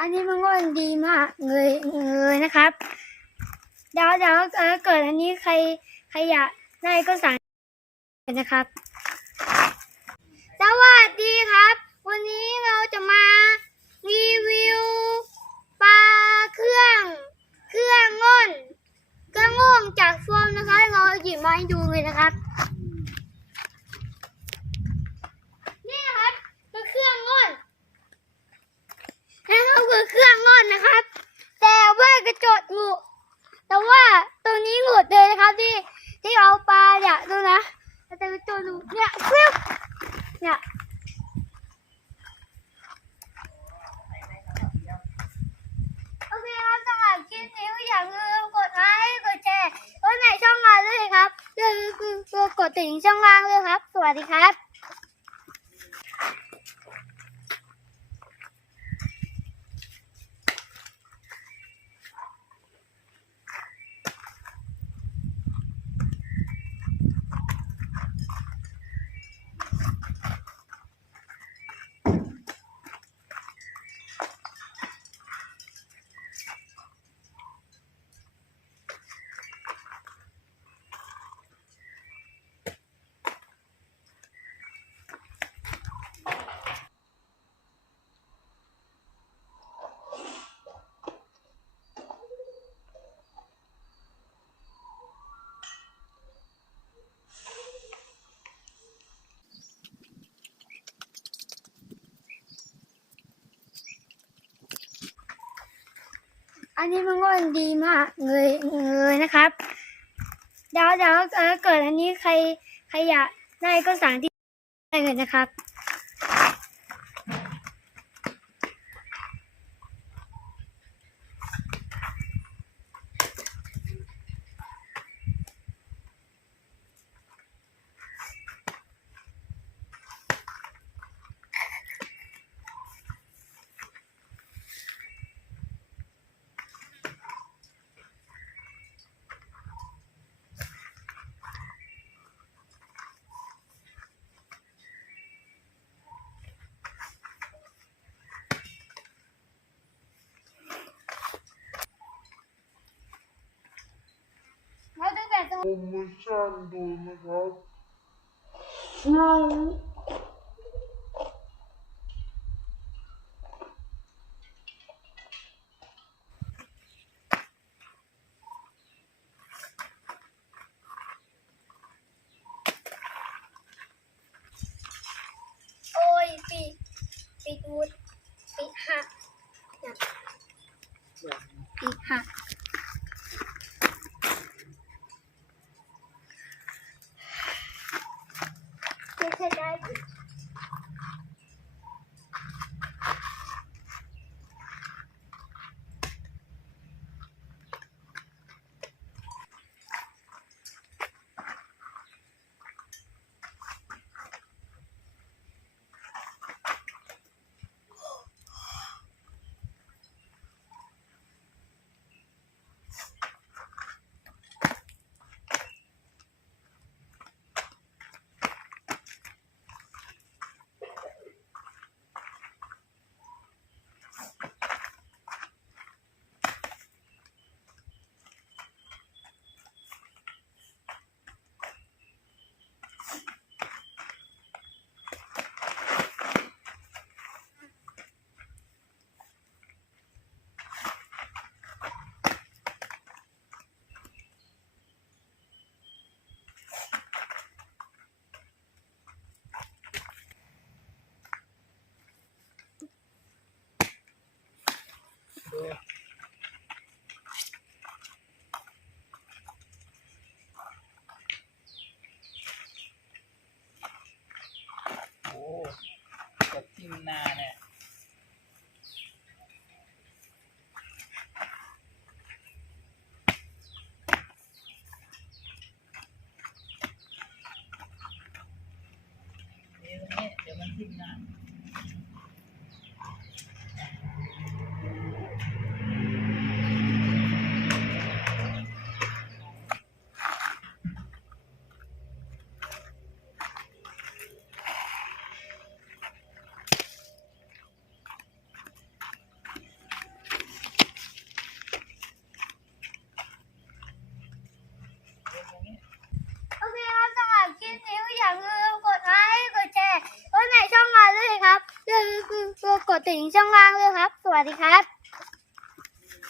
อันนี้มันก็ดีมากเลยเลยนะครับเดี๋ยวเดี๋ยวเออเกิดอันนี้ใครใครอยากได้ก็สั่งนะครับ สวัสดีครับ วันนี้เราจะมารีวิวปลาเครื่อง เครื่องง่นเครื่องง่งจากฟอร์มนะคะ เราหยิบมาให้ดูเลยนะครับ นี่นะครับคือเครื่องง่นนะครับคือเครื่องง่นนะครับ แต่ว่ากระจกหลุดแต่ว่าตรงนี้หลุดเลยนะครับที่ที่เอาปลาเนี่ยดูนะแต่กระจกหลุดเนี่ยเพื่อเนี่ย โอเคครับสำหรับคลิปนี้ก็อย่าลืมกดไลค์กดแชร์กดในช่องงานด้วยครับอย่าลืมกด ติงช่องล่างด้วยครับ สวัสดีครับ อันนี้มันก็ดีมากเลยเลยนะครับเดี๋ยวเดี๋ยวเกิดอันนี้ใครใครอยากได้ก็สั่งที่ได้เลยนะครับ โปรโมชั่นดูนะครับช่วงโอ้ยปีกปีกวุดปีกหักปีกหัก โอ้กับทิมนาเนี่ยเดี๋ยวนี้เดี๋ยวมันทิมนา ดติดช่องล่างด้วยครับ สวัสดีครับ